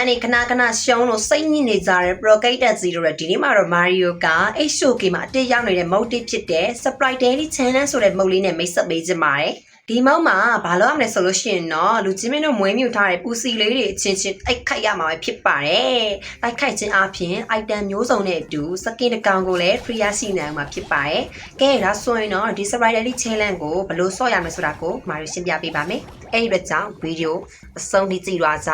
န်နေခဏခဏရှုံးလို့စိတ်ညစ်နေကြတဲ့ Procated Zero ရဲ့ဒီနေ့မှာတော့ Mario က HOK မှာအတက်ရောက်နေတဲ့ mode ဖြစ်တဲ့ Sprite Daily Challenge ဆိုတဲ့ mode လေးနဲ့မိတ်ဆက်ပေးကြပါတယ်ဒီမောက်မှာဘာလို့ရမလဲဆိုလို့ရှိရင်တော့လူချင်းမင်းတို့မွေးမြူထားတဲ့ပူစီလေးတွေအချင်းချင်းတိုက်ခိုက်ရမှာပဲဖြစ်ပါတယ်။တိုက်ခိုက်ခြင်းအပြင် item မျိုးစုံနဲ့အတူစကင်တစ်ကောင်ကိုလည်း free ရရှိနိုင်မှာဖြစ်ပါတယ်။ကဲဒါဆိုရင်တော့ဒီ Sprite Daily Challenge ကိုဘယ်လိုဆော့ရမလဲဆိုတာကိုမာရီရှင်းပြပေးပါမယ်။အဲ့ဒီအတွက်ကြောင့်ဗီဒီယိုအဆုံးထိကြည့်သွားကြ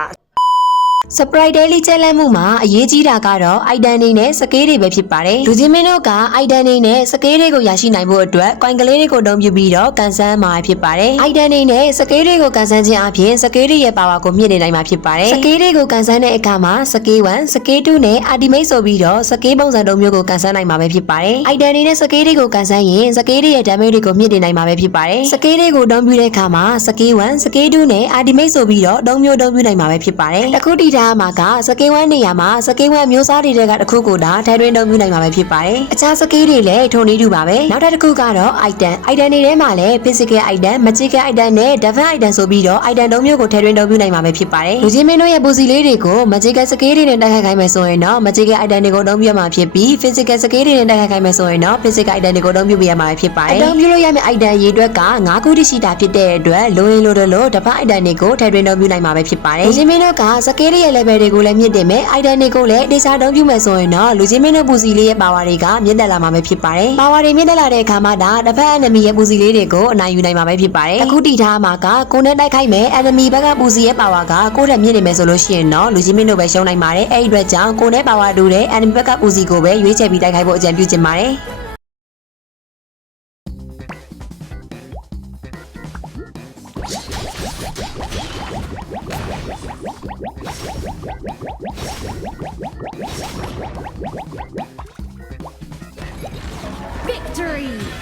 Sprite Daily Challenge မှုမှာအရေးကြီးတာကတော့ item တွေနဲ့စကေးတွေပဲဖြစ်ပါတယ်။လူချင်းမင်းတို့က item တွေနဲ့စကေးတွေကိုရရှိနိုင်ဖို့အတွက် coin ကလေးတွေကိုတုံးပြပြီးတော့ကန်ဆန်းမှာဖြစ်ပါတယ်။ item တွေနဲ့စကေးတွေကိုကန်ဆန်းခြင်းအပြင်စကေးတွေရဲ့ power ကိုမြင့်နေနိုင်မှာဖြစ်ပါတယ်။စကေးတွေကိုကန်ဆန်းတဲ့အခါမှာစကေး1စကေး2နဲ့ ultimate ဆိုပြီးတော့စကေးပုံစံတုံးမျိုးကိုကန်ဆန်းနိုင်မှာပဲဖြစ်ပါတယ်။ item တွေနဲ့စကေးတွေကိုကန်ဆန်းရင်စကေးတွေရဲ့ damage တွေကိုမြင့်နေနိုင်မှာပဲဖြစ်ပါတယ်။စကေးတွေကိုတုံးပြတဲ့အခါမှာစကေး1စကေး2နဲ့ ultimate ဆိုပြီးတော့တုံးမျိုးတုံးပြနိုင်မှာပဲဖြစ်ပါတယ်။အခုတီထားမှာကစကေး1နေရာမှာစကေး1မျိုးစားတွေကတစ်ခုကိုဒါထဲတွင်းတုံးပြနိုင်မှာပဲဖြစ်ပါတယ်။အခြားစကေးတွေလည်းထုံနည်းတူပါပဲ။နောက်တစ်ခုကတော့ item တွေထဲမှာလည်း physical item, magical item နဲ့ defense item ဆိုပြီးတော့ item တုံးမျိုးကိုထဲတွင်းတုံးပြနိုင်မှာပဲဖြစ်ပါတယ်။လူချင်းမင်းတို့ရဲ့ပူစီလေးတွေကို magical စကေးတွေနဲ့တိုက်ခိုက်ခိုင်းမယ်ဆိုရင်တော့ magical item တွေကိုတုံးပြမှာဖြစ်ပြီး physical စကေးတွေနဲ့တိုက်ခိုက်ခိုင်းမယ်ဆိုရင်တော့ physical item တွေကိုတုံးပြပေးရမှာဖြစ်ပါတယ်။တုံးပြလို့ရမယ့် item ရေးအတွက်က9ခုတိရှိတာဖြစ်တဲ့အတွက်လိုရင်လိုတယ်လို့ defense item တွေကိုထဲတွင်းတုံးပြနိုင်မှာပဲဖြစ်ပါတယ်။လူချင်းမင်းတို့ကစကေးတွေရဲ့ level တွေကိုလည်းမြင့်တင်မယ် item တွေကိုလည်းဒေသတုံးပြမယ်ဆိုရင်တော့လူချင်းမင်းတို့ပူစီလေးရဲ့ power တွေကမြင့်တက်လာမှာပဲဖြစ်ပါတယ်။ power တွေမြင့်တက်လာတဲ့အခါမှာဒါတစ်ဖက် enemy ရဲ့ပူစီလေးတွေကိုအနိုင်ယူနိုင်မှာပဲဖြစ်ပါတယ်။အခုတီထားမှာကကိုနဲ့တိုက်ခိုက်မယ် enemy ဘက်ကပူစီရဲ့ power ကကိုယ့်ထက်မြင့်နေမယ်ဆိုလို့ရှိရင်တော့လူချင်းမင်းတို့ပဲရှုံးနိုင်ပါတယ်။အဲ့ဒီအတွက်ကြောင့်ကိုနဲ့ power တူတဲ့ enemy ဘက်ကပူစီကိုပဲရွေးချယ်ပြီးတိုက်ခိုက်ဖို့အကြံပြုချင်ပါတယ်။ Victory!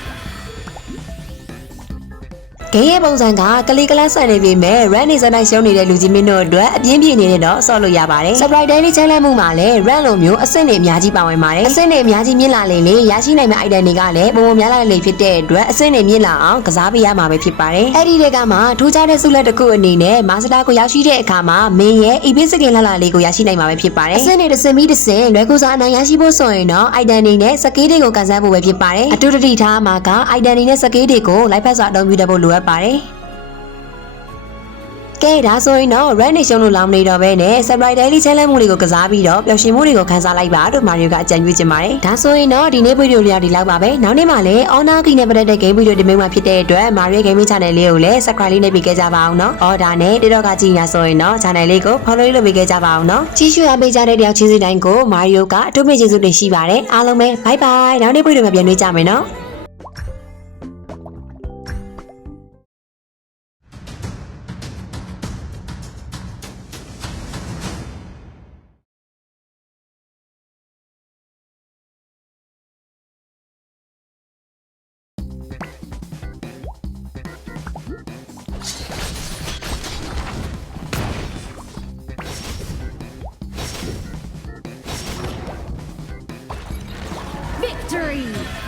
ဂိမ်းရဲ့ပုံစံကကလေးကလန်းဆန်နေပြီမဲ့ run နေစတိုင်းရှုံးနေတဲ့လူကြီးမင်းတို့အတွက်အပြင်းပြေနေနေတော့ဆော့လို့ရပါတယ်။ Sprite Daily Challenge မှုမှာလည်း run လိုမျိုးအဆင့်တွေအများကြီးပါဝင်ပါတယ်။အဆင့်တွေအများကြီးမြင့်လာလေလေရရှိနိုင်မယ့် item တွေကလည်းပုံပုံများလာလေဖြစ်တဲ့အတွက်အဆင့်တွေမြင့်လာအောင်ကစားပေးရမှာပဲဖြစ်ပါတယ်။အဲ့ဒီတွေကမှထူးခြားတဲ့ဆုလက်တစ်ခုအနေနဲ့မာစတာကိုရောက်ရှိတဲ့အခါမှာမင်းရဲ့ EP စကင်လှလှလေးကိုရရှိနိုင်မှာပဲဖြစ်ပါတယ်။အဆင့်တွေတစ်ဆင့်ပြီးတစ်ဆင့်လွယ်ကူစွာအနိုင်ရရှိဖို့ဆိုရင်တော့ item တွေနဲ့စကေးတွေကိုကန်ဆန်းဖို့ပဲဖြစ်ပါတယ်။အတူတတိထားမှာက item တွေနဲ့စကေးတွေကိုလိုက်ဖက်စွာအသုံးပြုတတ်ဖို့လိုအပ်ပါတယ်။ကဲဒါဆိုရင်တော့ run နေရှုံးလို့လောင်းနေတော့ပဲနဲ့ Sprite Daily Challenge မှုတွေကိုကစားပြီးတော့ပျော်ရွှင်မှုတွေကိုခန်းစားလိုက်ပါလို့မာရီယိုကအကြံပြုချင်ပါတယ်။ဒါဆိုရင်တော့ဒီနေ့ဗီဒီယိုလေးဒီလောက်ပါပဲ။နောက်နေ့မှလည်း Honor Key နဲ့ပတ်သက်တဲ့ game ဗီဒီယိုဒီမျိုးမှာဖြစ်တဲ့အတွက်မာရီယို gaming channel လေးကိုလည်း subscribe လေးနဲ့ပေးခဲ့ကြပါအောင်နော်။အော်ဒါနဲ့ TikTok ကကြည့်နေဆိုရင်တော့ channel လေးကို follow လုပ်ပေးခဲ့ကြပါအောင်နော်။ကြည့်ရှုအားပေးကြတဲ့တယောက်ချင်းစီတိုင်းကိုမာရီယိုကအထူးပဲကျေးဇူးတင်ရှိပါတယ်။အားလုံးပဲ bye bye နောက်နေ့ဗီဒီယိုမှာပြန်တွေ့ကြမယ်နော်။ Victory!